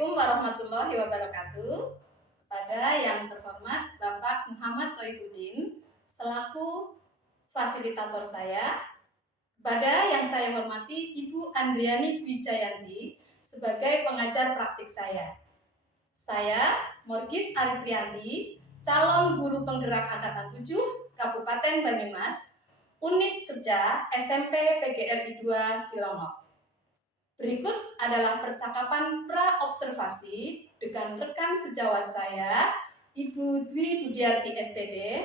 Assalamualaikum warahmatullahi wabarakatuh. Kepada yang terhormat Bapak Muhammad Toifuddin selaku fasilitator saya, kepada yang saya hormati Ibu Andriani Wijayanti sebagai pengajar praktik saya. Saya Morgis Aritrianti, calon guru penggerak angkatan 7 Kabupaten Banyumas, Unit Kerja SMP PGRI 2 Cilongok. Berikut adalah percakapan pra-observasi dengan rekan sejawat saya, Ibu Dwi Budiarti STD,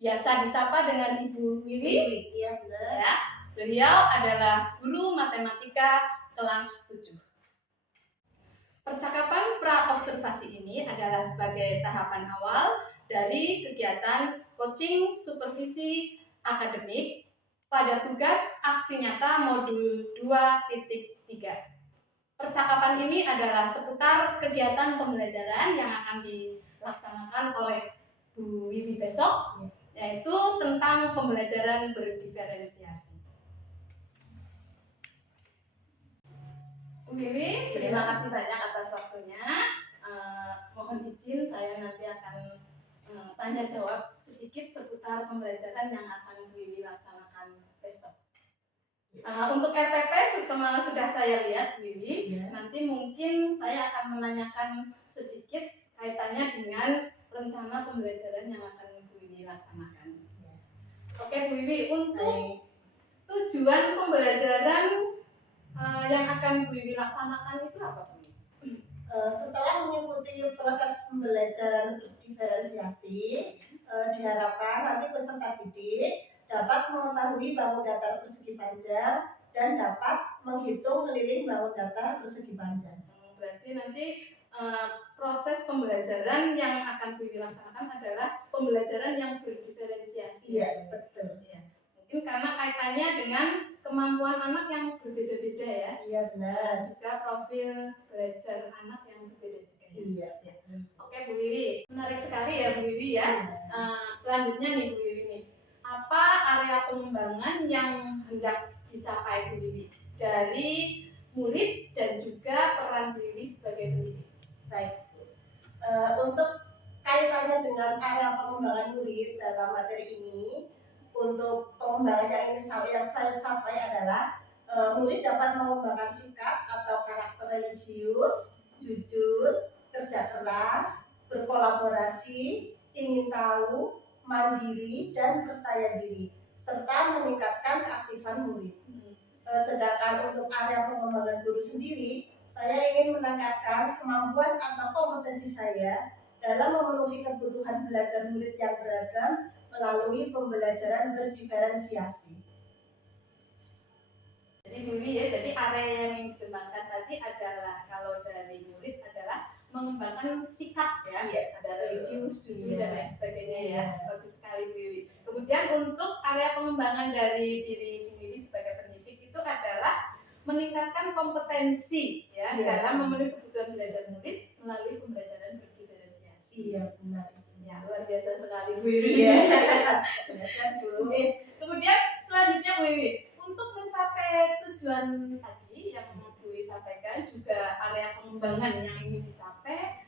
biasa disapa dengan Ibu Wiwi. Iya, benar. Ya, beliau adalah guru matematika kelas 7. Percakapan pra-observasi ini adalah sebagai tahapan awal dari kegiatan coaching supervisi akademik pada tugas aksi nyata modul 2.3. Percakapan ini adalah seputar kegiatan pembelajaran yang akan dilaksanakan oleh Bu Wiwi besok, yaitu tentang pembelajaran berdiferensiasi. Bu Wiwi, terima kasih banyak atas waktunya. Mohon izin saya nanti akan tanya jawab sedikit seputar pembelajaran yang akan Bu Wiwi laksanakan besok. Untuk RPP sudah saya lihat, Wiwi. Nanti mungkin saya akan menanyakan sedikit kaitannya dengan rencana pembelajaran yang akan Bu Wiwi laksanakan. Oke, Bu Wiwi, untuk tujuan pembelajaran yang akan Bu Wiwi laksanakan itu apa, Bu Wiwi? Setelah mengikuti proses pembelajaran berdiferensiasi, diharapkan nanti peserta didik dapat mengetahui bangun datar persegi panjang dan dapat menghitung keliling bangun datar persegi panjang. Berarti nanti proses pembelajaran yang akan dilaksanakan adalah pembelajaran yang berdiferensiasi. Iya, betul. Ya. Mungkin karena kaitannya dengan kemampuan anak yang berbeda-beda ya. Iya, benar. Juga profil belajar anak yang berbeda juga ya. Iya. Ya. Oke, Bu Wiwi, menarik sekali ya Bu Wiwi ya. Selanjutnya nih Bu Wiwi nih, apa area pengembangan yang hendak dicapai Bu Wiwi dari murid dan juga peran Bu Wiwi sebagai pendidik? Baik. Untuk kaitannya dengan area pengembangan murid dalam materi ini, untuk pengembangan yang ingin saya capai adalah murid dapat mengembangkan sikap atau karakter religius, jujur, kerja keras, berkolaborasi, ingin tahu, mandiri, dan percaya diri, serta meningkatkan keaktifan murid. Sedangkan untuk area pengembangan guru sendiri, saya ingin meningkatkan kemampuan atau kompetensi saya dalam memenuhi kebutuhan belajar murid yang beragam melalui pembelajaran berdiferensiasi. Jadi Bu Wiwi ya, jadi area yang dikembangkan tadi adalah kalau dari murid adalah mengembangkan sikap ya, ada religius, jujur dan lain sebagainya ya. Bagus sekali Bu Wiwi. Kemudian untuk area pengembangan dari diri Bu Wiwi sebagai pendidik itu adalah meningkatkan kompetensi ya dalam memenuhi kebutuhan belajar murid melalui pembelajaran berdiferensiasi. Iya, benar. Ya, luar biasa sekali Bu Wiwi. Iya. Kemudian selanjutnya Bu Wiwi, untuk mencapai tujuan tadi yang Bu Wiwi sampaikan, juga area pengembangan yang ingin dicapai,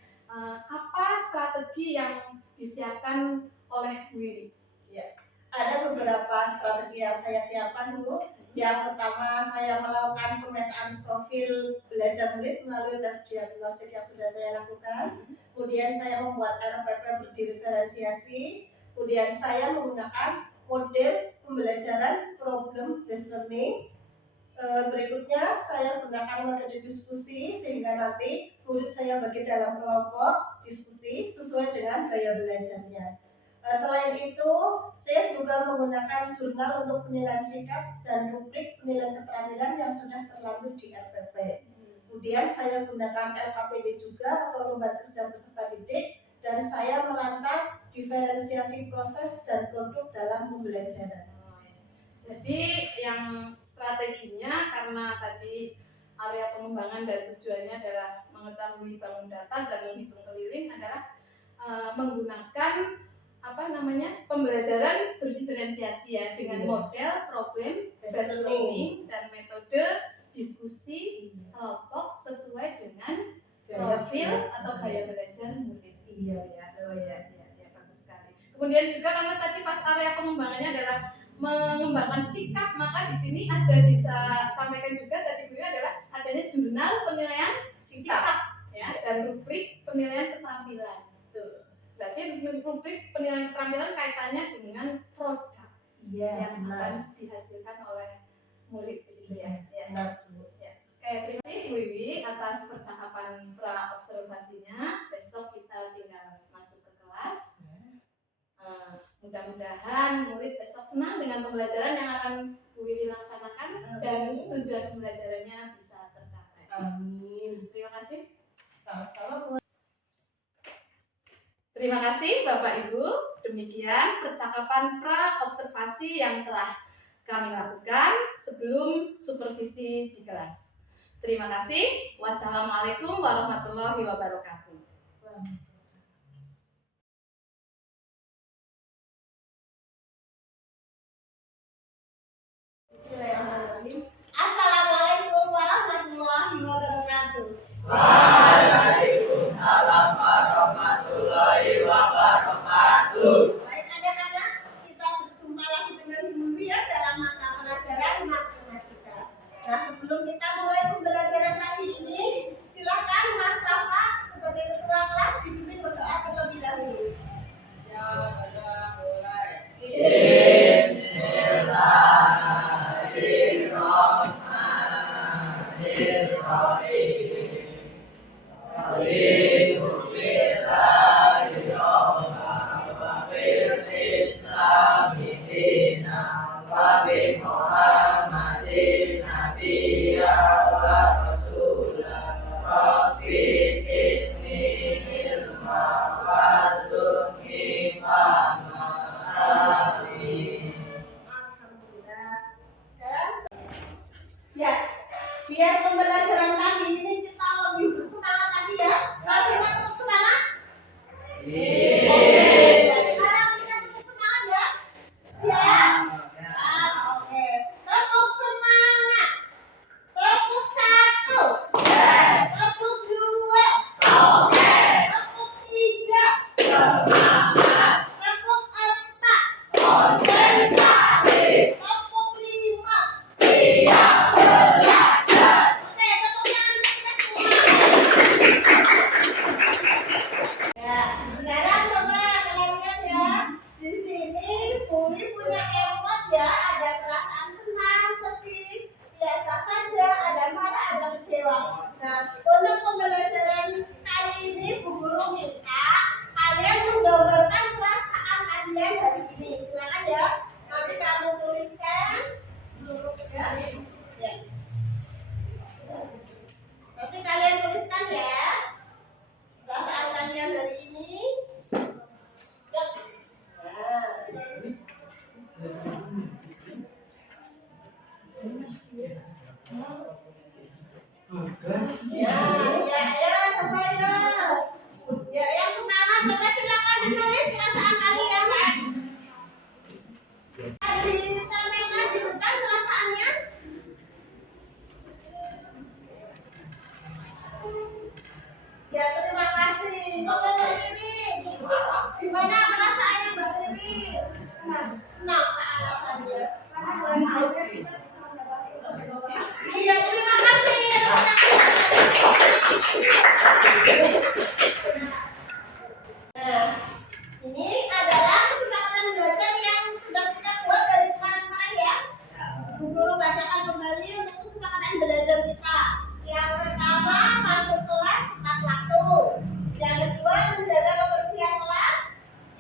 apa strategi yang disiapkan oleh Bu Wiwi? Ya, ada beberapa strategi yang saya siapkan, Bu. Yang pertama, saya melakukan pemetaan profil belajar murid melalui tes diagnostik yang sudah saya lakukan. Kemudian saya membuat RPP berdiferensiasi. Kemudian saya menggunakan model pembelajaran problem based learning. Berikutnya saya menggunakan metode diskusi sehingga nanti murid saya bagi dalam kelompok diskusi sesuai dengan gaya belajarnya. Selain itu, saya juga menggunakan jurnal untuk penilaian sikap dan rubrik penilaian keterampilan yang sudah terlalu di RPP. Kemudian saya gunakan LKPD juga atau lembar kerja peserta didik, dan saya merancang diferensiasi proses dan produk dalam pembelajaran. Jadi yang strateginya karena tadi area pengembangan dan tujuannya adalah mengetahui bangun datar dan menghitung keliling adalah menggunakan pembelajaran berdiferensiasi ya dengan model problem based learning dan metode diskusi kelompok sesuai dengan profil atau gaya belajar murid. Iya. Ya, oh ya, bagus sekali. Kemudian juga karena tadi pas area pengembangannya adalah mengembangkan sikap, maka di sini ada disampaikan juga tadi Bu adalah adanya jurnal penilaian sikap ya dan rubrik penilaian keterampilan. Berarti rubrik penilaian keterampilan kaitannya dengan produk yang akan dihasilkan oleh murid gitu ya. Oke, terima kasih Bu Wiwi atas percakapan pra-observasinya. Besok kita tinggal masuk ke kelas. Mudah-mudahan murid besok senang dengan pembelajaran yang akan Bu Wiwi laksanakan dan tujuan pembelajarannya bisa tercapai. Amin. Terima kasih. Sama-sama. Terima kasih Bapak Ibu. Demikian percakapan pra-observasi yang telah kami lakukan sebelum supervisi di kelas. Terima kasih. Wassalamualaikum warahmatullahi wabarakatuh. Bismillahirrahmanirrahim. Assalamualaikum warahmatullahi wabarakatuh. Waalaikumsalam warahmatullahi wabarakatuh. Baik anak-anak, kita berjumpa lagi dengan Bu ya dalam mata pelajaran matematika. Nah, sebelum kita mulai pembelajaran pagi ini, silakan Mas Rafa sebagai ketua kelas dipimpin berdoa terlebih dahulu. Ya, mulai. Alhamdulillah. Sekarang, ya, biar pembelajaran pagi ini kita lebih bersemangat lagi ya. Masih ingat untuk semangat? Oke, sekarang kita tepuk semangat ya. Siap? Oke. Tepuk semangat. Tepuk 1. Tepuk 2. Tepuk 3. Tepuk 4. Konsentrasi, Tepuk 5. siap belajar. Oke, tepuk tangan kita semua. Ya, sekarang coba kalian lihat ya. Di sini Puri punya emot ya, ada perasaan senang, sedih, biasa saja, ada marah, ada kecewa. Nah, untuk pembelajaran kali ini Bu Guru minta kalian menggambarkan perasaan kalian hari ini. Silakan ya. Nanti kamu tuliskan dulu ya. Ya. Nanti kalian tuliskan ya perasaan kalian hari ini. Ya. Ya, coba ya. Ya, yang semangat coba silakan ditulis perasaan kalian. Ditampilkan di depan perasaannya. Ya, terima kasih. Coba Mbak Riri. Gimana perasaannya Mbak Riri? Kenapa alasannya? Iya, terima kasih. Nah, ini adalah kesepakatan belajar yang sudah kita buat dari kemarin-kemarin ya. Bu Guru bacakan kembali untuk kesepakatan belajar kita. Yang pertama, masuk kelas tepat waktu. Yang kedua, menjaga kebersihan kelas.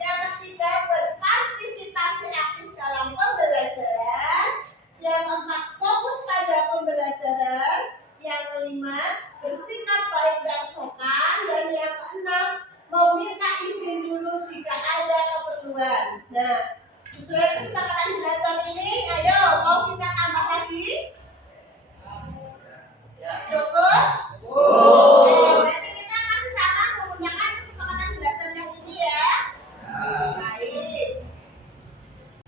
Yang ketiga, berpartisipasi aktif dalam pembelajaran. Yang keempat, fokus pada pembelajaran. Yang kelima, bersikap baik dan sopan. Dan yang keenam, meminta izin dulu jika ada keperluan. Nah, sesuai kesepakatan belajar ini, ayo mau kita tambah lagi? Cukup? Oke, berarti kita masih sama menggunakan kesepakatan belajar yang ini ya. Baik.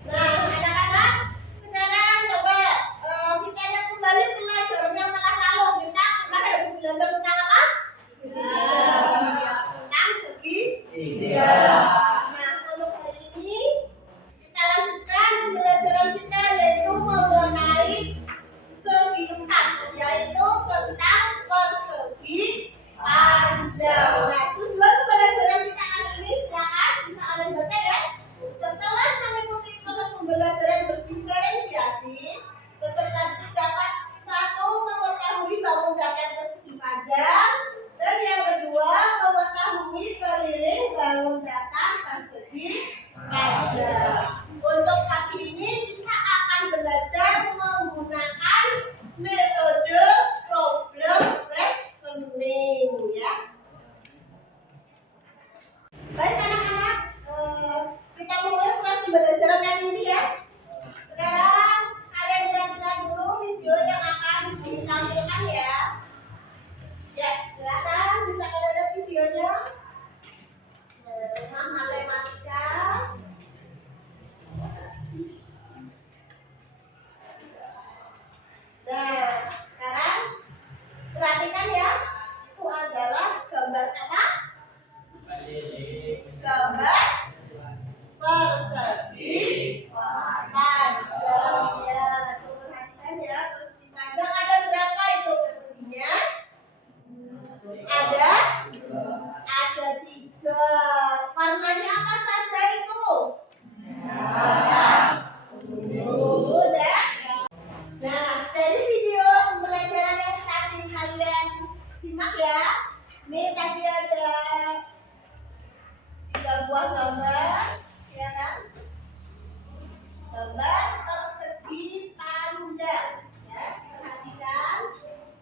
Nah, anak-anak, sekarang coba kita lihat kembali pelajaran yang telah lalu. Kita kemarin habis belajar tentang apa? tiga. Nah, untuk hari ini kita lanjutkan pembelajaran kita yaitu mengenai segi 4, yaitu tentang persegi panjang. Nah, tujuan pembelajaran kita kali ini silakan bisa kalian baca ya. Setelah mengikuti proses pembelajaran berdiferensiasi, peserta didik dapat 1. Mengetahui bangun datar persegi panjang, dan yang kedua mengetahui keliling bangun datar persegi panjang. Untuk pagi ini kita akan belajar menggunakan metode problem based learning ya. Baik anak-anak, kita mulai proses pembelajaran kali ini ya. Sekarang kalian perhatikan dulu video yang akan ditampilkan ya. Ya, silakan bisa kalian lihat videonya. Rumah matematika. Nah, sekarang perhatikan ya. Itu adalah gambar apa? Gambar persegi panjang ya. Tuh, perhatikan ya, persegi panjang ada berapa itu perseginya? Ada 3. Warnanya apa saja itu? Udah. Nah, dari video pembelajaran yang tadi kalian simak ya. Ini tadi ada 3 buah gambar, ya kan? Gambar persegi panjang. Ya, perhatikan.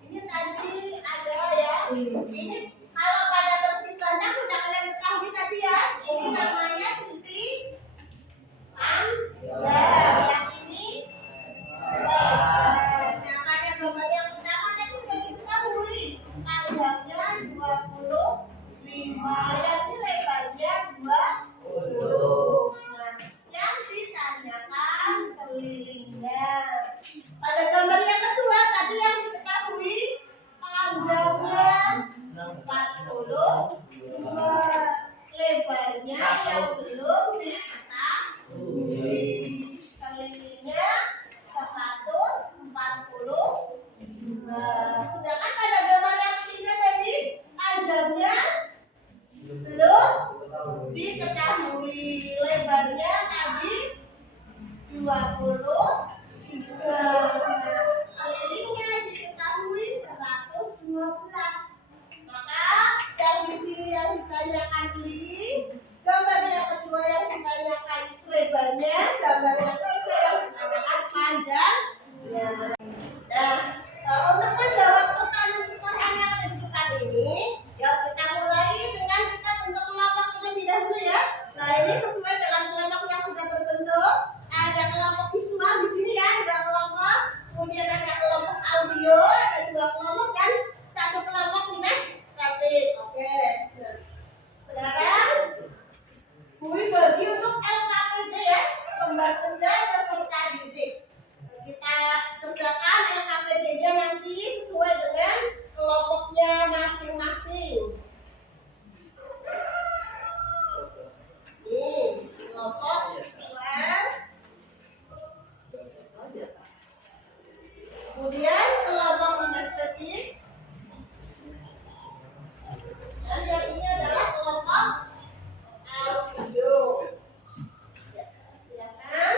Ini tadi ada ya. Ini kalau pada persegi panjang sudah kalian ketahui tadi ya. Ini namanya sisi panjang. Yang ini lebar. Nah, pada gambar yang pertama tadi sudah diketahui panjangnya 25. Yang ini lebarnya 20. Nah, yang ditanyakan kelilingnya. Pada gambar yang kedua tadi yang diketahui panjangnya 42, lebarnya yang belum diketahui, kelilingnya 142. Sedangkan pada gambar yang ketiga tadi panjangnya belum diketahui, lebarnya tadi 23. Kelilingnya diketahui 112. Maka yang di sini yang ditanyakan keliling, gambar yang kedua yang ditanyakan lebarnya, gambar yang ketiga yang ditanyakan panjangnya. Nah, untuk menjawab pertanyaan yang ada di depan ini, ya kita mulai dengan kita bentuk kelompok terlebih dahulu ya. Nah, ini sesuai dengan kelompok yang sudah terbentuk. Ada kelompok visual di sini ya, ada kelompok, kemudian ada kelompok audio, ada 2 kelompok dan 1 kelompok kinestetik. Oke. Sekarang Bui bagi untuk LKPD ya, lembar kerja peserta didik. Kita kerjakan LKPD-nya nanti sesuai dengan kelompoknya masing-masing. Nih, kelompok visual. Kemudian kelompok kinestetik. Dan yang ini adalah kelompok audio. Ya kan?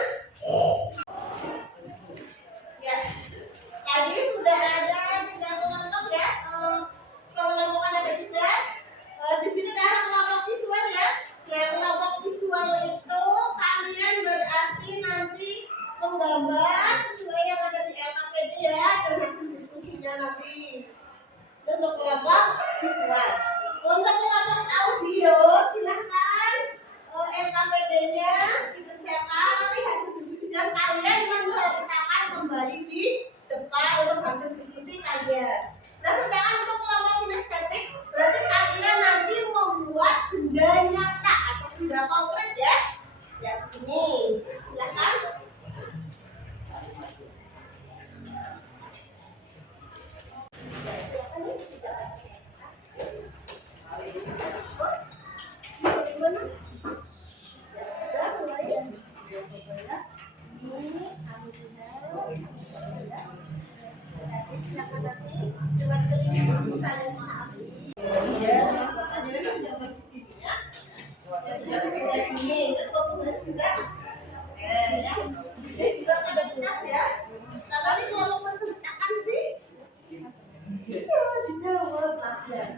gimana? Ya, sudah mulai ya. Ya, coba ya. Ini alhamdulillah. Ya. Nanti silakan nanti lewat telinga kalian sapi. Ya, makanya kan jangan di sini ya. Jangan di sini, kan kok harus bisa. Ya. Ini juga ada bekas ya. Karena ini kalau menceritakan sih, iya dijawab lah ya.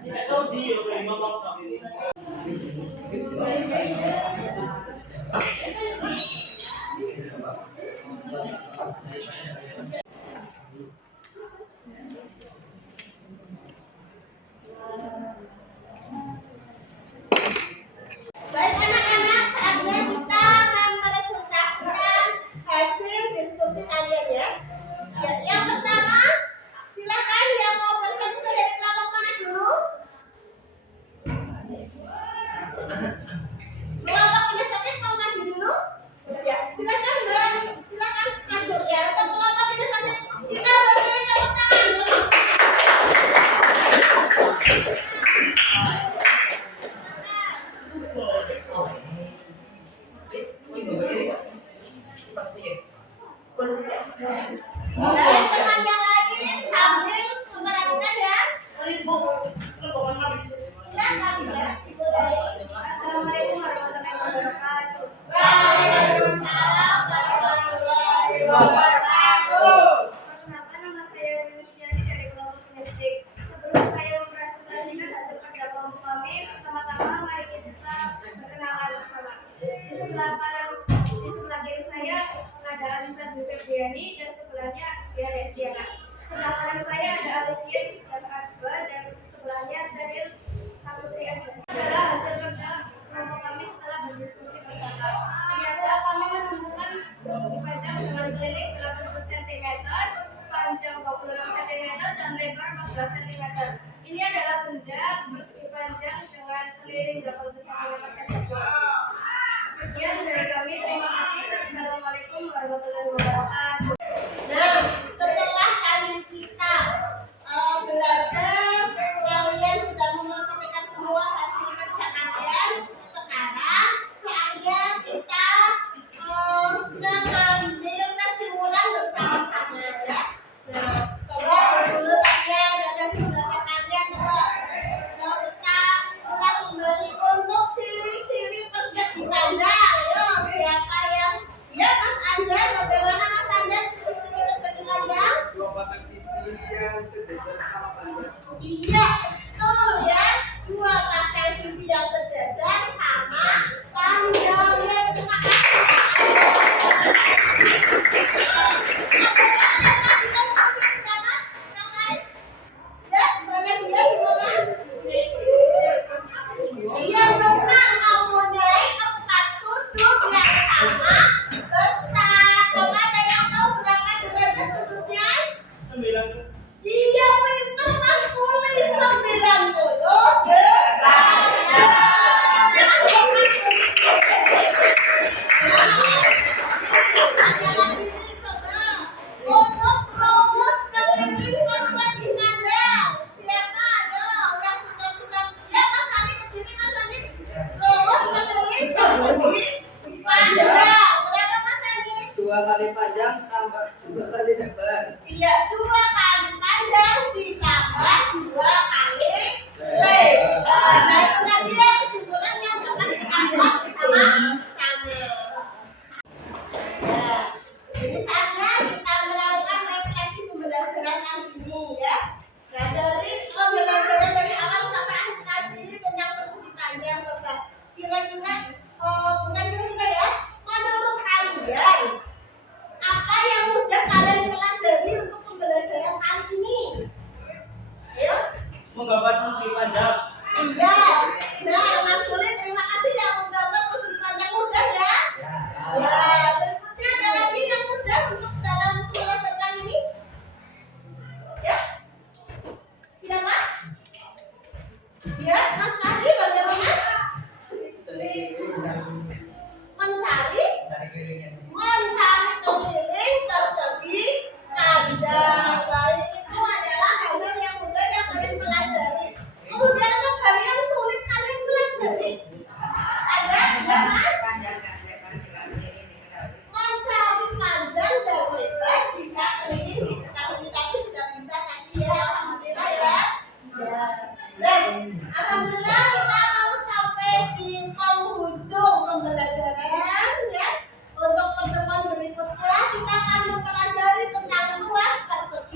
Baik anak-anak, saatnya kita mempresentasikan hasil diskusi kalian ya. Ya, yang pertama, silakan yang mau presentasi dari kelompok mana dulu? Kelompok inisiatif mau maju dulu? Ya, silakan Mbak. Silakan maju ya. Untuk kelompok inisiatif kita beri tepuk tangan. Dan teman yang lain sambil memperhatikan ya. Silakan ya. Dimulai. Assalamualaikum warahmatullahi wabarakatuh. Waalaikumsalam warahmatullahi wabarakatuh. Perkenalkan, nama saya Yunistiani dari kelompok Kinestik. Sebelum saya mempresentasikan hasil kerja kelompok kami, pertama-tama mari kita perkenalan bersama. Di sebelah kiri saya ada Alisa Dwi Febriani dan sebelahnya Dia Restiana. Sebelah kanan saya ada Alifin dan Akbar dan sebelahnya Sadil Saputri Esa. Adalah hasil kerja kelompok kami setelah berdiskusi bersama. Ternyata kami menemukan persegi panjang dengan keliling 80 cm, panjang 26 cm, dan lebar 14 cm. Ini adalah benda persegi panjang dengan keliling 80 cm tersebut. Sekian dari kami, terima kasih. Assalamualaikum warahmatullahi wabarakatuh. Nah, setelah tadi kita belajar, kalian sudah menyelesaikan semua hasil kerja kalian. Sekarang saatnya kita mengambil kesimpulan bersama-sama ya. Nah, coba dulu tanya dan kesimpulan kalian dulu. Kalau kita ulang kembali untuk ciri-ciri persegi panjang. Ayo, siapa yang? Ya, Mas Anjar, bagaimana Mas Anjar ciri-ciri persegi panjang? Dua pasang sisi yang sejajar sama panjang. Iya, betul ya. Dua pasang sisi yang sejajar sama panjangnya. Terima kasih. Ada yang lain pendapat? Yang lain? Ya, mana dia gimana? Iya benar, mempunyai 4 sudut yang sama besar. Coba ada yang tahu berapa derajat sudutnya? 9. Iya pinter Mas Puli, 90 derajat. Ada lagi nih, coba untuk rumus keliling persegi panjang. Siapa? Ayo yang sudah bisa. Ya Mas Ani berdiri, Mas Ani. Rumus keliling persegi panjang. Berapa Mas Ani? 2 kali panjang tambah 2 kali lebar. Iya, 2 kali panjang ditambah 2 kali lebar. Nah itu tadi ya kesimpulan yang dapat kita buat bersama-sama. Ya, ini saatnya kita melakukan refleksi pembelajaran kali ini ya. Nah dari pembelajaran dari awal sampai akhir tadi tentang persegi panjang, coba kira-kira bukan kira-kira ya, menurut kalian apa yang mudah kalian pelajari untuk pembelajaran kali ini? Ayo. Menggambar persegi panjang. Iya. Nah, Mas Kulit, terima kasih yang menggambar persegi panjang mudah ya. Ya, berikutnya ada lagi yang mudah untuk dalam pembelajaran kali ini. Ya. Siapa? Ya, Mas Fahri bagaimana? Mencari keliling persegi panjang. Baik, itu adalah hal yang mudah yang kalian pelajari. Kemudian untuk hal yang sulit kalian pelajari.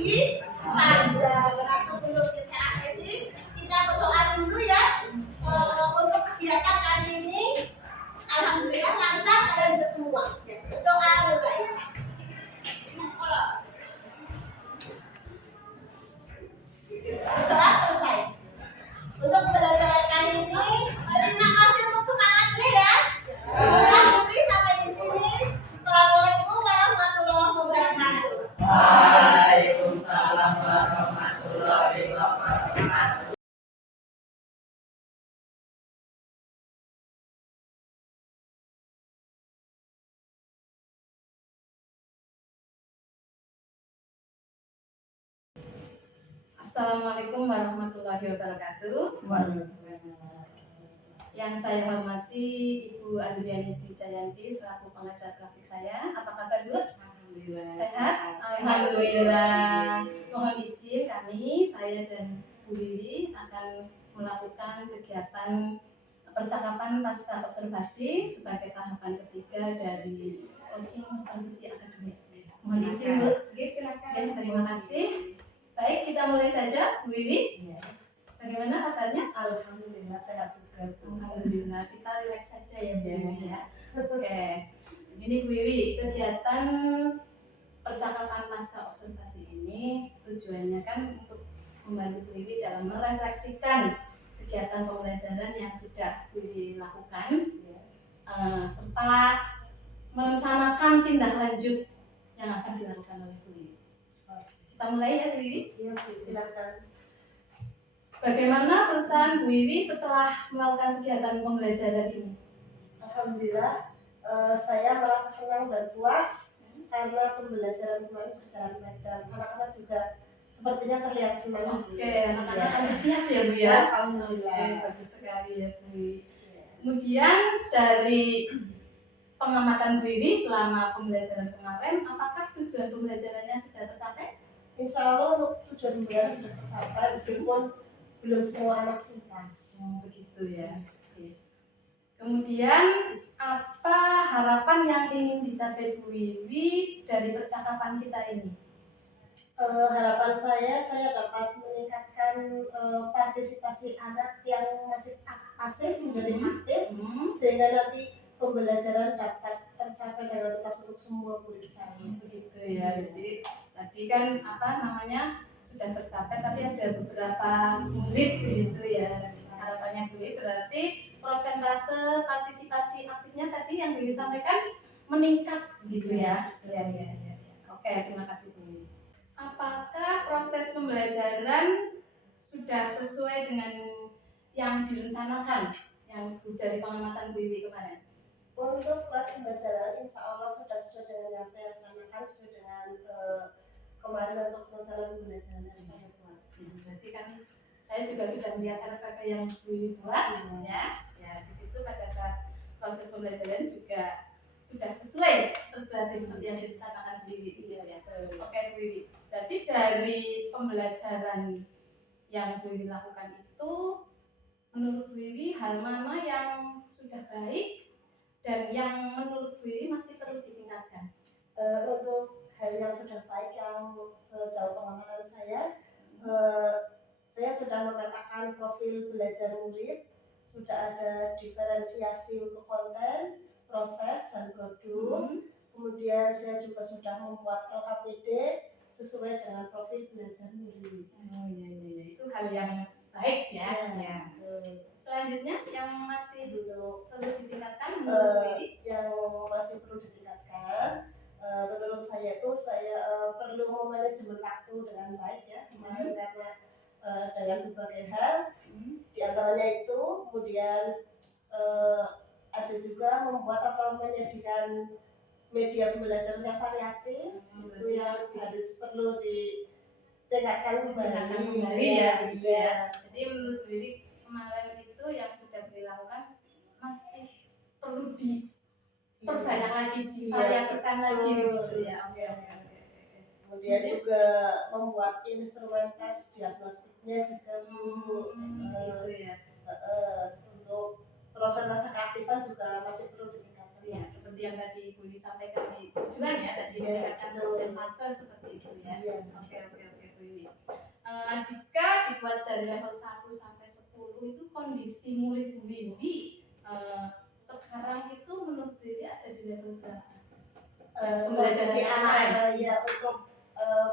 lagi panjang. Nah, sebelum kita akhiri, kita berdoa dulu ya untuk kegiatan kali ini. Alhamdulillah lancar kalian bisa semua. Ya, berdoa mulai. Berdoa selesai. Untuk pembelajaran kali ini, terima kasih untuk semangatnya ya. Akhiri sampai di sini. Assalamualaikum warahmatullahi wabarakatuh. Waalaikumsalam warahmatullahi wabarakatuh. Assalamualaikum warahmatullahi wabarakatuh. Yang saya hormati Ibu Andriani Wijayanti selaku pengajar praktik saya. Apa kabar Bu? Alhamdulillah. Sehat? Alhamdulillah. Mohon izin kami, saya dan Bu Wiwi akan melakukan kegiatan percakapan pasca observasi sebagai tahapan ketiga dari coaching supervisi akademik. Mohon izin Bu. Silakan. Terima kasih. Baik, kita mulai saja, Bu Wiwi. Bagaimana kabarnya? Alhamdulillah sehat juga. Alhamdulillah, kita relax saja ya Bu Wiwi ya. Oke, ini Bu Wiwi, kegiatan percakapan pasca observasi ini tujuannya kan untuk membantu Bu Wiwi dalam merefleksikan kegiatan pembelajaran yang sudah Bu Wiwi lakukan, serta merencanakan tindak lanjut yang akan dilakukan oleh Bu Wiwi. Kita mulai ya Bu Wiwi. Iya, silakan. Bagaimana perusahaan Bu Wiwi setelah melakukan kegiatan pembelajaran ini? Alhamdulillah, saya merasa senang dan puas karena pembelajaran kemarin berjalan baik dan anak-anak juga sepertinya terlihat senang. Oke, anak-anak antusias ya Bu ya? Alhamdulillah. Oke, bagus sekali ya Bu Wiwi. Kemudian dari pengamatan Bu Wiwi selama pembelajaran kemarin, apakah tujuan pembelajarannya sudah tercapai? Insya Allah untuk tujuan pembelajaran sudah tercapai meskipun belum semua anak tuntas. Begitu ya. Oke. Kemudian apa harapan yang ingin dicapai Bu Wiwi dari percakapan kita ini? Harapan saya dapat meningkatkan partisipasi anak yang masih pasif menjadi aktif sehingga nanti pembelajaran dapat tercapai dengan tuntas untuk semua murid saya. Begitu ya. Jadi tadi kan sudah tercapai tapi ada beberapa murid gitu ya. Harapannya Bu Wiwi berarti prosentase partisipasi aktifnya tadi yang Bu Wiwi sampaikan meningkat gitu ya. Ya. Oke, terima kasih Bu Wiwi. Apakah proses pembelajaran sudah sesuai dengan yang direncanakan yang dari pengamatan Bu Wiwi kemarin? Untuk proses pembelajaran insya Allah sudah sesuai dengan yang saya rencanakan, sesuai dengan kemarin untuk rencana pembelajaran yang saya buat. Berarti kan saya juga sudah melihat RPP yang Bu Wiwi buat ya. Ya, di situ pada saat proses pembelajaran juga sudah sesuai berarti seperti yang direncanakan Bu Wiwi ya. Oke Bu Wiwi. Berarti dari pembelajaran yang Bu Wiwi lakukan itu menurut Bu Wiwi hal mana yang sudah baik dan yang menurut Bu Wiwi masih perlu ditingkatkan? Untuk hal yang sudah baik yang sejauh pengamatan saya sudah memetakan profil belajar murid, sudah ada diferensiasi untuk konten, proses, dan produk. Kemudian saya juga sudah membuat LKPD sesuai dengan profil belajar murid. Oh iya, itu hal yang baik ya. Ya. Selanjutnya yang masih perlu ditingkatkan menurut Bu Wiwi? Yang masih perlu ditingkatkan menurut saya itu perlu memanajemen waktu dengan baik ya kemarin karena dalam berbagai hal diantaranya itu kemudian ada juga membuat atau menyajikan media pembelajaran yang variatif itu yang harus perlu ditingkatkan kembali ya. Jadi menurut Bu Wiwi kemarin itu yang sudah dilakukan masih perlu diperbanyak lagi, divariasikan lagi gitu ya. Oke. Kemudian juga membuat instrumen tes diagnostiknya juga gitu ya. Untuk prosentase keaktifan juga masih perlu ditingkatkan. Ya, seperti yang tadi Bu Wiwi sampaikan di tujuan ya, tadi meningkatkan prosentase seperti itu ya. Oke. Wiwi. Jika dibuat dari level 1 sampai 10 itu kondisi murid Bu Wiwi sekarang itu menurut Wiwi ada di level berapa? Kondisi anak ya untuk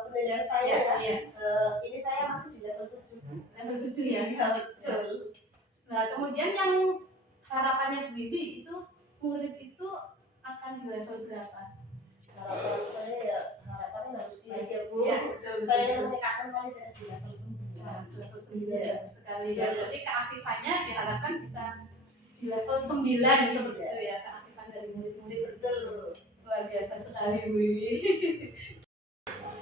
penilaian saya Iya. ini saya masih di level 7. Level 7 ya. Iya, betul. Nah, kemudian yang harapannya Bu Wiwi itu murid itu akan di level berapa? Harapan saya ya harapannya harus naik ya Bu. Iya, betul. Saya meningkatkan paling tidak di level 9. Nah, level 9 sekali ya. Berarti keaktifannya diharapkan bisa di level 9 seperti itu ya, keaktifan dari murid-murid. Betul. Luar biasa sekali Bu Wiwi.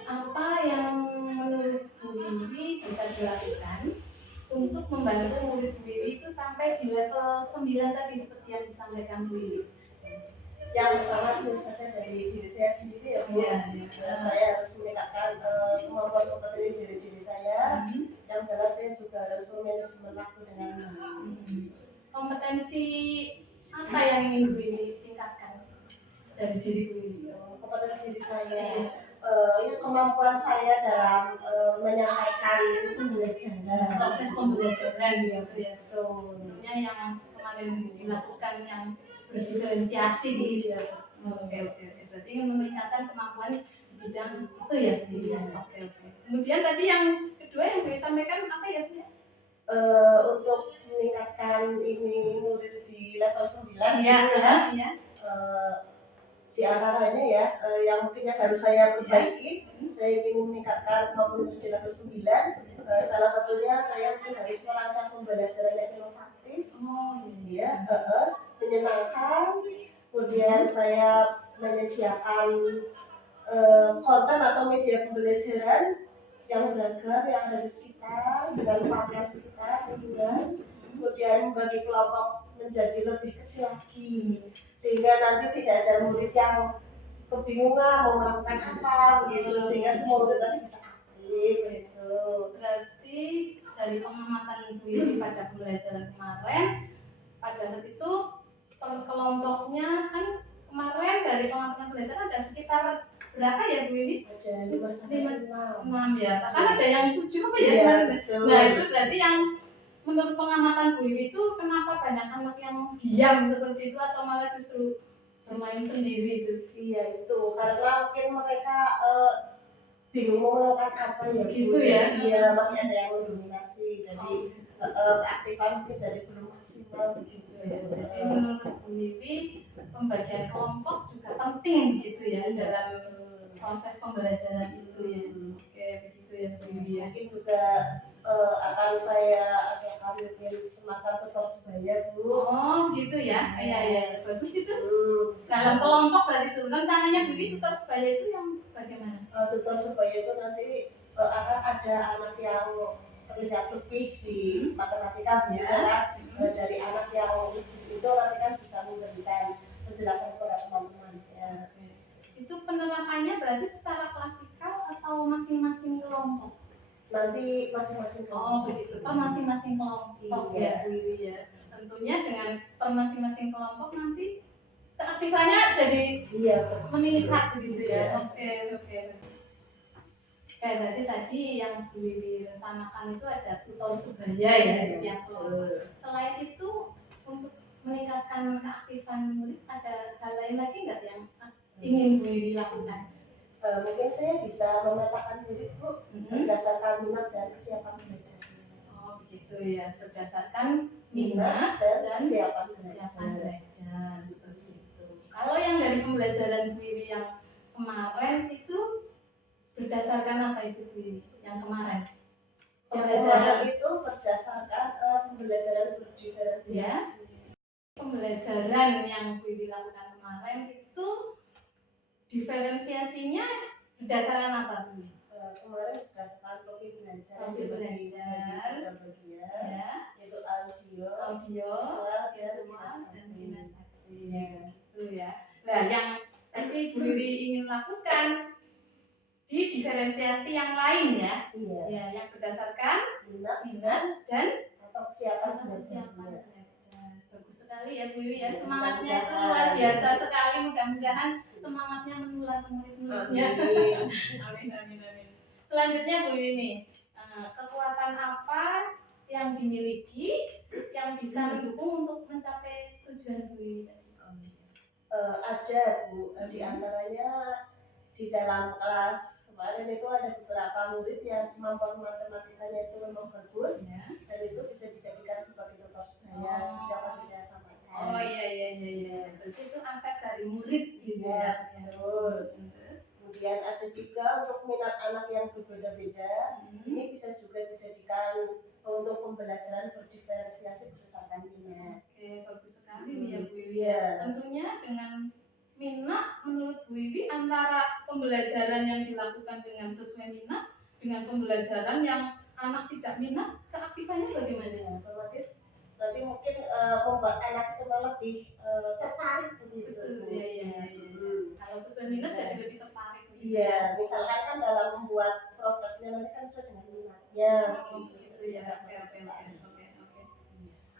Apa yang menurut Bu Wiwi bisa dilakukan untuk membantu murid Bu Wiwi itu sampai di level 9 tadi seperti yang disampaikan Bu Wiwi? Yang pertama tentu saja dari diri saya sendiri ya Bu. Iya. Saya harus meningkatkan kemampuan kompetisi dari diri saya. Yang jelas saya juga harus memanajemen waktu dengan baik. Kompetensi apa yang ingin Bu Wiwi tingkatkan dari diri Bu Wiwi? Kompetensi diri saya, ya kemampuan saya dalam menyampaikan pembelajaran. Proses pembelajaran ya Bu ya. Betul. Tentunya yang kemarin dilakukan yang berdiferensiasi gitu ya. Oke. Berarti meningkatkan kemampuan di bidang itu ya Bu Wiwi. Oke. Kemudian tadi yang kedua yang Bu Wiwi sampaikan apa ya Bu ya? Untuk meningkatkan ini murid di level 9 Iya. di antaranya ya yang mungkin yang harus saya perbaiki, saya ingin meningkatkan kemampuan di level 9. Salah satunya saya mungkin harus merancang pembelajaran yang inovatif, ya, menyenangkan. Kemudian saya menyediakan konten atau media pembelajaran yang beragam yang ada di sekitar dengan pakaian sekitar lingkungan. Kemudian membagi kelompok menjadi lebih kecil lagi sehingga nanti tidak ada murid yang kebingungan mau melakukan apa begitu, sehingga semua murid tadi bisa aktif gitu. Berarti dari pengamatan Bu Wiwi pada pembelajaran kemarin, pada saat itu per kelompoknya kan kemarin dari pengamatan pembelajaran ada sekitar berapa ya Bu Wiwi? Ada 5 6 ya. Kan ada yang 7 apa ya? Iya, kemarin? betul. Nah itu berarti yang menurut pengamatan Bu Wiwi itu kenapa banyak anak yang diam seperti itu atau malah justru bermain sendiri itu? Iya itu karena mungkin mereka bingung mau melakukan apa ya Bu. Gitu ya? Iya masih ada yang mendominasi jadi keaktifan mungkin jadi belum maksimal begitu ya. Jadi menurut Bu Wiwi pembagian kelompok juga penting gitu ya dalam proses pembelajaran itu ya. Oke begitu ya Bu Wiwi ya. Mungkin juga akan saya adakan mungkin semacam tutor sebaya Bu. Oh gitu ya. Iya bagus itu. Dalam kelompok berarti itu rencananya Bu Wiwi tutor sebaya itu yang bagaimana? Tutor sebaya itu nanti akan ada anak yang terlihat lebih di matematika ya. Dari anak yang itu nanti kan bisa memberikan penjelasan kepada teman-teman ya. Itu penerapannya berarti secara klasikal atau masing-masing kelompok? Nanti masing-masing Oh begitu, per masing-masing kelompok ya Bu Wiwi ya. Tentunya dengan per masing-masing kelompok nanti keaktifannya jadi meningkat begitu ya. Oke. Berarti tadi yang Bu Wiwi rencanakan itu ada tutor sebaya ya di tiap kelompok. Selain itu untuk meningkatkan keaktifan murid ada hal lain lagi nggak yang ingin Bu Wiwi lakukan? Mungkin saya bisa memetakan murid Bu berdasarkan minat dan kesiapan belajar. Oh begitu ya, berdasarkan minat dan kesiapan belajar seperti itu. Kalau yang dari pembelajaran Bu Wiwi yang kemarin itu berdasarkan apa itu Bu Wiwi? Yang kemarin? Pembelajaran itu berdasarkan pembelajaran berdiferensiasi. Ya. Pembelajaran yang Bu Wiwi lakukan kemarin itu diferensiasinya berdasarkan apa Bu? Kemarin berdasarkan profil belajar. Profil belajar. Ya. Yaitu audio, visual, dan kinestetik. Gitu ya. Nah, yang tadi Bu Wiwi ingin lakukan di diferensiasi yang lain ya. Iya. Ya, yang berdasarkan minat dan atau kesiapan kesiapan belajar. belajar. Bagus sekali ya Bu Wiwi ya. Semangatnya itu luar biasa sekali. Mudah-mudahan semangatnya menular ke murid-muridnya. Amin. Selanjutnya Bu ini kekuatan apa yang dimiliki yang bisa mendukung untuk mencapai tujuan Bu ini tadi? Ada Bu, di antaranya di dalam kelas kemarin itu ada beberapa murid yang kemampuan matematikanya itu memang bagus Ya. dan itu bisa dijadikan sebagai tutor sebaya seperti yang tadi saya sampaikan. Oh iya. Berarti itu aset dari murid gitu Iya, ya. betul. Terus? Kemudian ada juga untuk minat anak yang berbeda-beda, ini bisa juga dijadikan untuk pembelajaran berdiferensiasi berdasarkan minat. Oke, bagus sekali nih ya Bu Wiwi. Iya. Tentunya dengan minat menurut Bu Wiwi antara pembelajaran yang dilakukan dengan sesuai minat dengan pembelajaran yang anak tidak minat, keaktifannya bagaimana? Ya, otomatis nanti mungkin membuat anak itu lebih tertarik begitu. Betul, iya. Kalau sesuai minat jadi lebih tertarik. Iya, misalkan kan dalam membuat produknya nanti kan sesuai dengan minatnya. Gitu ya. Oke.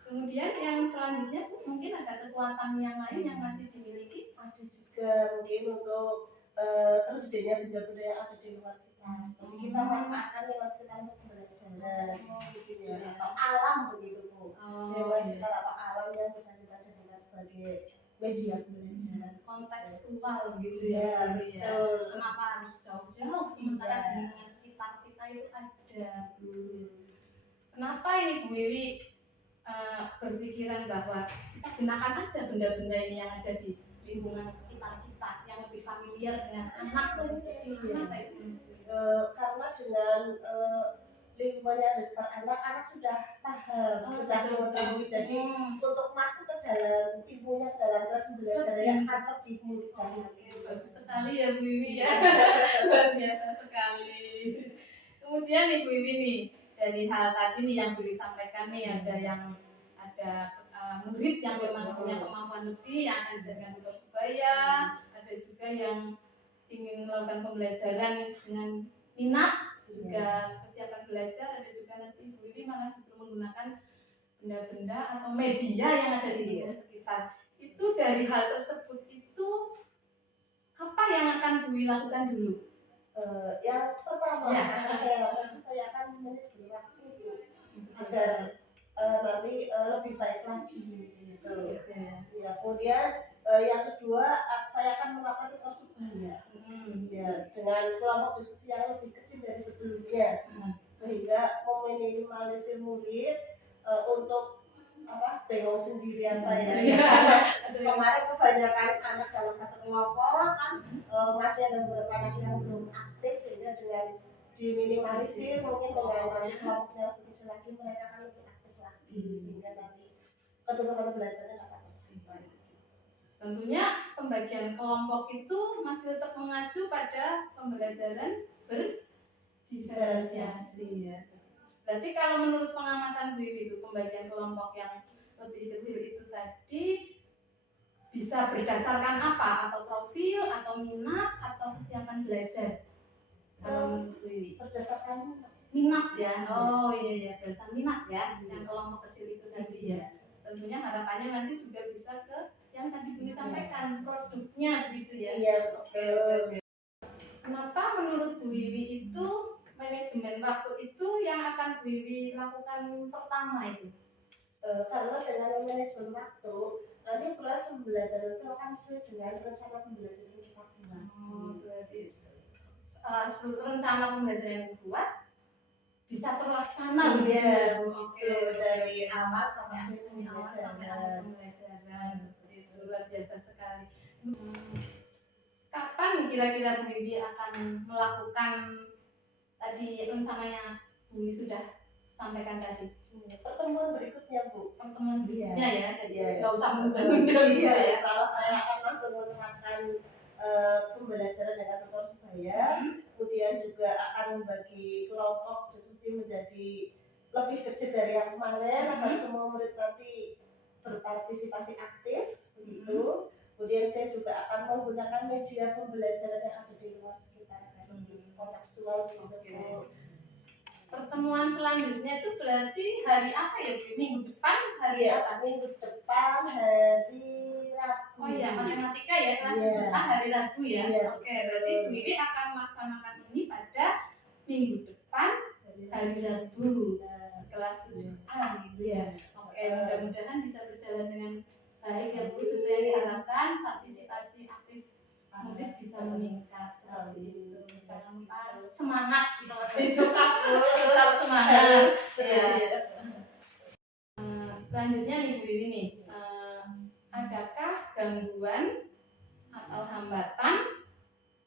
Kemudian yang selanjutnya Bu, mungkin ada kekuatan yang lain yang masih dimiliki. Ada juga mungkin untuk tersedianya benda-benda yang ada di luar sekitar. Jadi kita manfaatkan luar sekitar untuk pembelajaran. Begitu Ya, ya. atau alam begitu Bu. Di luar Iya. sekitar atau alam yang bisa kita jadikan sebagai media pembelajaran. Kontekstual gitu Iya, ya. Gitu ya. betul. Kenapa harus jauh-jauh sementara di lingkungan sekitar kita itu ada. Kenapa ini Bu Wiwi berpikiran bahwa kita gunakan aja benda-benda ini yang ada di lingkungan sekitar kita yang lebih familiar dengan anak begitu. Kenapa itu? Karena dengan lingkungan yang ada sekitar anak sudah paham, sudah mengetahui. Jadi untuk masuk ke dalam ibunya, ke dalam kelas belajarnya akan lebih mudah. Bagus sekali ya Bu Wiwi ya. Luar biasa sekali. Kemudian nih Bu Wiwi nih, dari hal tadi nih yang Bu Wiwi sampaikan nih ada murid yang memang punya kemampuan lebih yang akan dijadikan tutor sebaya, ada juga yang ingin melakukan pembelajaran dengan minat, juga kesiapan belajar, ada juga nanti Bu Wiwi malah justru menggunakan benda-benda atau media yang ada di lingkungan sekitar. Itu dari hal tersebut itu apa yang akan Bu Wiwi lakukan dulu? Yang pertama saya lakukan itu saya akan manajemen waktu agar nanti lebih baik lagi gitu. Ya, kemudian yang kedua saya akan melakukan tutor sebaya ya, dengan kelompok diskusi yang lebih kecil dari sebelumnya sehingga meminimalisir murid untuk bingung sendiri apa ya. Kemarin kebanyakan anak dalam satu kelompok kan masih ada beberapa anak yang belum aktif sehingga dengan diminimalisir mungkin dengan nanti kelompoknya lebih kecil lagi mereka akan lebih aktif lagi sehingga nanti ketentuan belajarnya dapat tercapai. Tentunya pembagian kelompok itu masih tetap mengacu pada pembelajaran berdiferensiasi ya. Berarti kalau menurut pengamatan Bu Wiwi itu pembagian kelompok yang lebih kecil itu tadi bisa berdasarkan apa? Atau profil, atau minat, atau kesiapan belajar? Bu Wiwi. Berdasarkan Minat ya. Oh iya berdasarkan minat ya. Yang kelompok kecil itu tadi ya. Tentunya harapannya nanti juga bisa ke yang tadi Bu Wiwi sampaikan produknya begitu ya. iya oke. Kenapa menurut Bu Wiwi itu manajemen waktu itu yang akan Bu Wiwi lakukan pertama itu? Karena dengan manajemen waktu nanti proses pembelajaran itu akan sesuai dengan rencana pembelajaran yang kita buat. Berarti rencana pembelajaran yang dibuat bisa terlaksana Iya, Oke. dari awal sampai akhir Dari awal sampai akhir pembelajaran seperti itu luar biasa sekali. Kapan kira-kira Bu Wiwi akan melakukan tadi rencananya Bu Wiwi sudah sampaikan tadi? Pertemuan berikutnya Bu. Pertemuan berikutnya ya, jadi Iya. nggak usah menunda-nunda gitu Iya, ya. kalau saya akan langsung menerapkan pembelajaran dengan tutor sebaya, kemudian juga akan membagi kelompok diskusi menjadi lebih kecil dari yang kemarin agar semua murid nanti berpartisipasi aktif begitu. Kemudian saya juga akan menggunakan media pembelajaran yang ada di luar sekitar lebih kontekstual gitu. Pertemuan selanjutnya itu berarti hari apa ya Bu? Minggu depan hari apa? Minggu depan hari Rabu. Oh iya, matematika ya, kelas Iya. 7A hari Rabu ya. Iya. Oke, berarti Bu Wiwi akan melaksanakan ini pada minggu depan hari Rabu kelas 7A gitu ya. Oke, mudah-mudahan bisa berjalan dengan baik ya Bu, sesuai yang diharapkan, partisipasi aktif murid bisa meningkat seperti itu. Jangan lupa semangat seperti itu, tetap semangat. Ya. Selanjutnya nih Bu Wiwi nih, adakah gangguan atau hambatan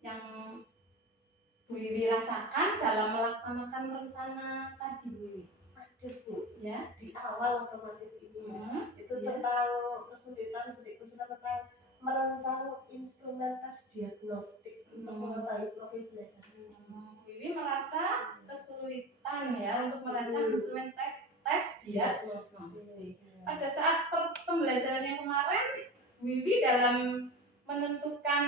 yang Bu Wiwi rasakan dalam melaksanakan rencana tadi Bu Wiwi? Ada Bu, Ya. di awal otomatis ini itu Ya. tentang kesulitan tentang merancang instrumen tes diagnostik untuk mengetahui profil belajar. Bu Wiwi merasa kesulitan ya untuk merancang instrumen tes diagnostik. Pada saat pembelajaran yang kemarin, Bu Wiwi dalam menentukan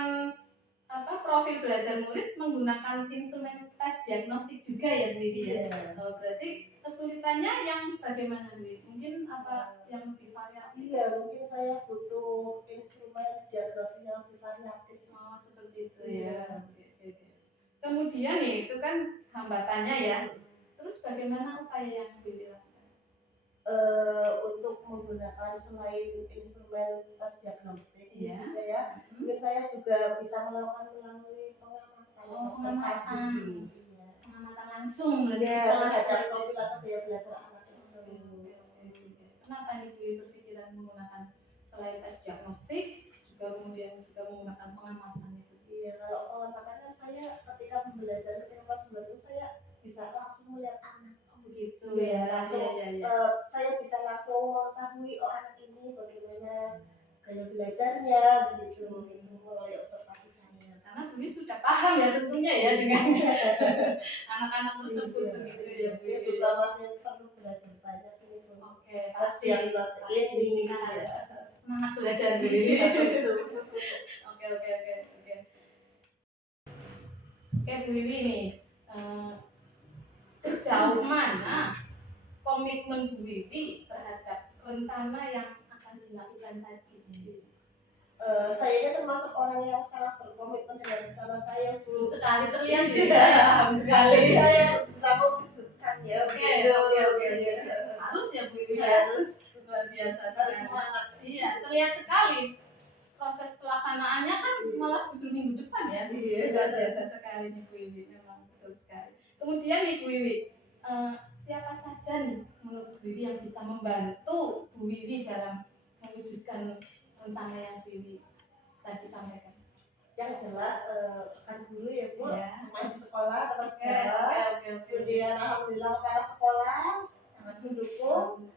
profil belajar murid menggunakan instrumen tes diagnostik juga ya Bu Wiwi ya. Oh, berarti kesulitannya yang bagaimana Bu Wiwi? Mungkin apa yang lebih variatif? Iya, mungkin saya butuh instrumen diagnostik yang lebih variatif. Oh, seperti itu ya. Oke. Kemudian nih, itu kan hambatannya ya. Terus bagaimana upaya yang Bu Wiwi lakukan? Untuk menggunakan selain instrumen tes diagnostik, Iya. gitu ya, mungkin saya juga bisa melakukan melalui pengamatan. Pengamatan. Iya. Pengamatan langsung berarti Iya, di kelas terhadap ya. profil atau gaya belajar anak itu. Kenapa nih Bu Wiwi berpikiran menggunakan selain tes diagnostik juga kemudian juga menggunakan pengamatan itu? Iya, kalau pengamatan kan saya ketika belajar ketika kelas 11 itu saya bisa langsung melihat anak. Begitu Iya, ya. langsung Ya. saya bisa langsung mengetahui anak ini bagaimana gaya belajarnya begitu melalui observasi saya. Karena Bu Wiwi sudah paham ya tentunya ya dengan anak-anak tersebut Iya, begitu ya Bu saya Wiwi. juga masih perlu belajar banyak ini tuh. Oke, Pas pasti diagnostik ini. kita harus Iya. semangat belajar Bu Wiwi. Oke. Oke Bu Wiwi nih, sejauh mana komitmen Bu Wiwi terhadap rencana yang akan dilakukan tadi? Saya ini termasuk orang yang sangat berkomitmen dengan rencana saya Bu. Sekali terlihat ya, paham sekali. Saya harus bisa mewujudkan ya. Oke. Harus ya Bu Wiwi ya, Harus luar biasa. harus sekali. semangat. Iya, terlihat sekali. Proses pelaksanaannya kan malah justru minggu depan ya. Iya. Luar biasa sekali nih Bu Wiwi, memang betul sekali. Kemudian nih Bu Wiwi, siapa saja nih menurut Bu Wiwi yang bisa membantu Bu Wiwi dalam mewujudkan rencana yang Bu Wiwi tadi sampaikan? Yang jelas rekan guru ya Bu, Ya. teman di sekolah, teman Oke. sejarah. Kemudian alhamdulillah kepala sekolah sangat mendukung,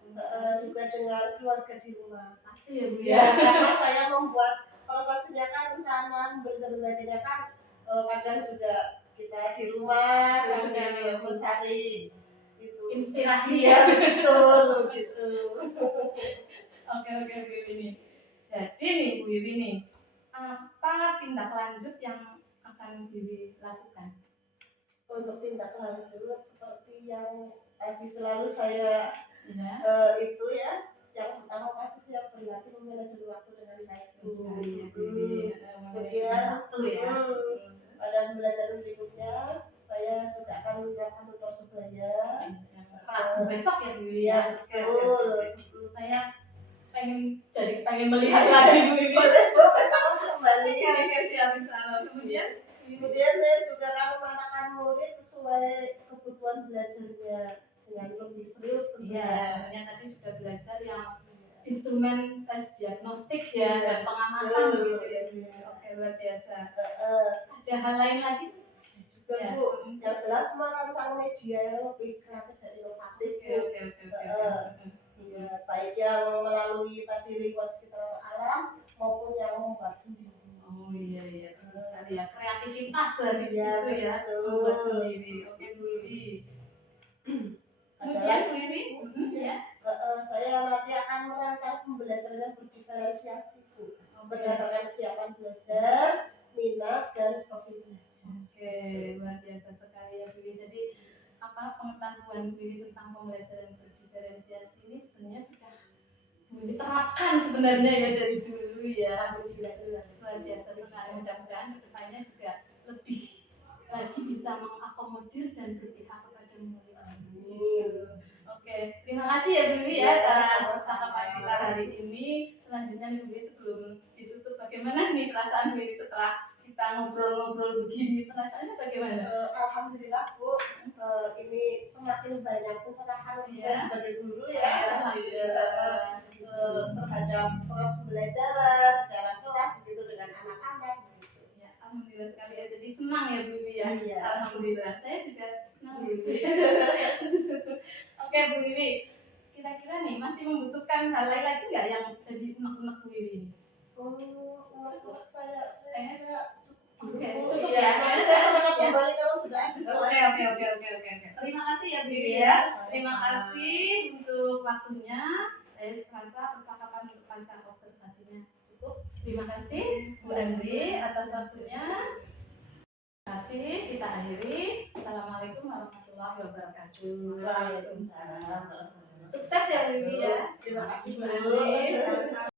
juga dengan keluarga di rumah. Pasti ya Bu Ya, karena saya membuat prosesnya kan rencana belajar belajarnya kan kadang juga kita di rumah Betul sambil sekali. mencari itu Inspirasi ya, betul gitu. Oke Bu Wiwi nih. Jadi nih Bu Wiwi nih, apa tindak lanjut yang akan Bu Wiwi lakukan? Untuk tindak lanjut seperti yang tadi selalu saya Ya. itu ya, yang pertama pasti saya berlatih memanajemen waktu dengan baik. Sekali ya Bu Wiwi. Kemudian Waktu ya. pada pembelajaran berikutnya saya juga akan menggunakan tutor sebaya. Rabu besok ya Bu Wiwi. Iya, Oke. betul. Saya pengen melihat lagi Bu Wiwi. Boleh Bu, besok langsung kembali. Oke, siap insyaallah. Kemudian saya juga akan mematakan murid sesuai kebutuhan belajarnya dengan lebih serius Iya, tentunya. tentunya tadi sudah belajar yang instrumen tes diagnostik ya dan pengamatan Betul. gitu ya. Oke, luar biasa. Eh, Ada hal lain lagi? juga Ya. Bu, yang jelas merancang media yang lebih kreatif dan inovatif Bu. Ya, baik yang melalui tadi lingkungan sekitar atau alam maupun yang membuat sendiri. Oh iya, betul sekali ya. Kreativitas lah di Iya, situ ya, betul. membuat sendiri. Oke Bu Wiwi. Kemudian Bu Wiwi, ya. Saya nanti akan merancang pembelajaran yang berdiferensiasi Bu, berdasarkan kesiapan belajar, minat dan profil belajar. Oke, luar biasa sekali ya Bu Wiwi. Jadi pengetahuan Bu Wiwi tentang pembelajaran berdiferensiasi ini sebenarnya sudah Bu Wiwi terapkan sebenarnya ya dari dulu ya. Luar biasa sekali. Mudah-mudahan kedepannya juga lebih lagi bisa mengakomodir dan ya Bu Wiwi ya Iya, atas sama-sama. percakapan kita hari ini. Selanjutnya Bu Wiwi sebelum ditutup bagaimana nih perasaan Bu Wiwi setelah kita ngobrol-ngobrol begini? Perasaannya bagaimana? Alhamdulillah Bu, ini semakin banyak pencerahan Iya. saya sebagai guru ya. Alhamdulillah. Terhadap proses pembelajaran dalam kelas begitu dengan anak-anak begitu. Ya, alhamdulillah sekali ya. Jadi senang ya Bu Wiwi ya. Iya. Alhamdulillah. Saya juga senang Bu Wiwi. Oke Bu Wiwi, kira-kira nih masih membutuhkan hal lain lagi nggak yang jadi unek-unek Bu Wiwi? Menurut saya kira cukup. Oke, Bu. cukup Iya, ya. nanti saya akan Ya. kembali kalau sudah ada. Oke. Terima kasih ya Bu Wiwi ya. Terima kasih untuk waktunya. Saya rasa percakapan untuk pasca observasinya cukup. Terima kasih Bu Andri atas waktunya. Terima kasih. Kita akhiri. Assalamualaikum warahmatullahi wabarakatuh. Waalaikumsalam. Sukses ya Bu Wiwi ya. Terima kasih Bu Bu. Andri.